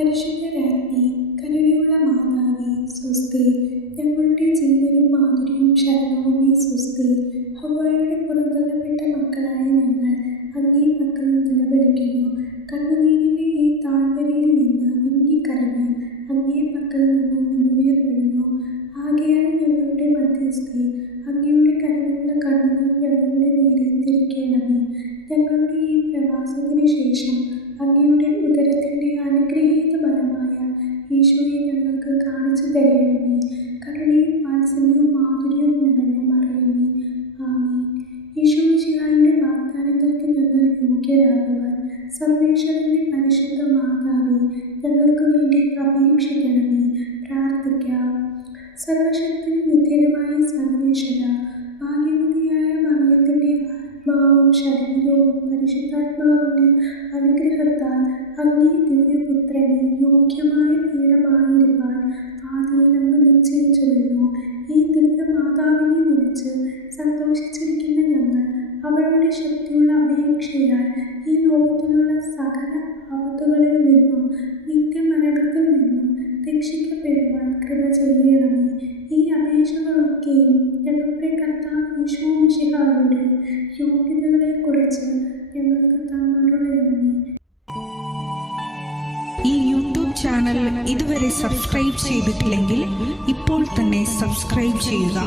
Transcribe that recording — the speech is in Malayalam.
പരിശുദ്ധ രാജ്ഞി, കരുണയുള്ള മാതാവേ, സ്വസ്തി. ഞങ്ങളുടെ ജീവനും മാധുര്യവും ശരണവുമേ, സ്വസ്തി. ഹവ്വായുടെ പുറന്തള്ളപ്പെട്ട മക്കളായ ഞങ്ങൾ അങ്ങേ പക്കൽ നിലവിളിക്കുന്നു. കണ്ണുനീരിൻ്റെ ഈ താഴ്വരയിൽ നിന്ന് വിങ്ങിക്കരഞ്ഞ് അങ്ങേ പക്കൽ ഞങ്ങൾ നെടുവീർപ്പെടുന്നു. ആകയാൽ ഞങ്ങളുടെ മധ്യസ്ഥേ, അങ്ങയുടെ കരുണയുള്ള കണ്ണുകൾ ഞങ്ങളുടെ നേരെ തിരിക്കണമേ. ഞങ്ങളുടെ ഈ പ്രവാസത്തിന് ശേഷം അങ്ങയുടെ ഉദരത്തിൻ്റെ അനുഗ്രഹീത ഫലമായ ഈശോയെ ഞങ്ങൾക്ക് കാണിച്ചു തരണമേ. കരുണയും വാത്സല്യവും മാധുര്യവും നിറഞ്ഞ മറിയമേ, ആമേൻ. ഈശോമിശിഹായുടെ വാഗ്ദാനങ്ങൾക്ക് ഞങ്ങൾ യോഗ്യരാകുവാൻ സർവേശ്വരൻ്റെ പരിശുദ്ധ മാതാവേ, ഞങ്ങൾക്ക് വേണ്ടി അപേക്ഷിക്കണമേ. പ്രാർത്ഥിക്കാം. സർവശക്തനും നിത്യനുമായ സർവേശ്വര, ഭാഗ്യവതിയായ മറിയത്തിൻ്റെ ആത്മാവും ശരീരവും പരിശുദ്ധാത്മാവിൻ്റെ അനുഗ്രഹത്താൽ അങ്ങേ ദിവ്യപുത്രനെ യോഗ്യമായ പീഠമായിരിക്കാൻ ആദിയിൽ അങ്ങ് നിശ്ചയിച്ചുവല്ലോ. ഈ ദിവ്യമാതാവിനെ നിലച്ച് സന്തോഷിച്ചിരിക്കുന്ന ഞങ്ങൾ അവളുടെ ശക്തിയുള്ള അപേക്ഷയാൽ ഈ ലോകത്തിലുള്ള സകല ആപത്തുകളിൽ നിന്നും നിത്യമരണത്തിൽ നിന്നും രക്ഷിക്കപ്പെടുവാൻ കൃപ ചെയ്യണമേ. ഈ അപേക്ഷകളൊക്കെയും ഞങ്ങളുടെ കർത്താവ് ഈശോമിശിഹായുടെ യോഗ്യതകളെക്കുറിച്ച് ഞങ്ങൾക്ക് തന്നരുളണമേ. ഈ യൂട്യൂബ് ചാനൽ ഇതുവരെ സബ്സ്ക്രൈബ് ചെയ്തിട്ടില്ലെങ്കിൽ ഇപ്പോൾ തന്നെ സബ്സ്ക്രൈബ് ചെയ്യുക.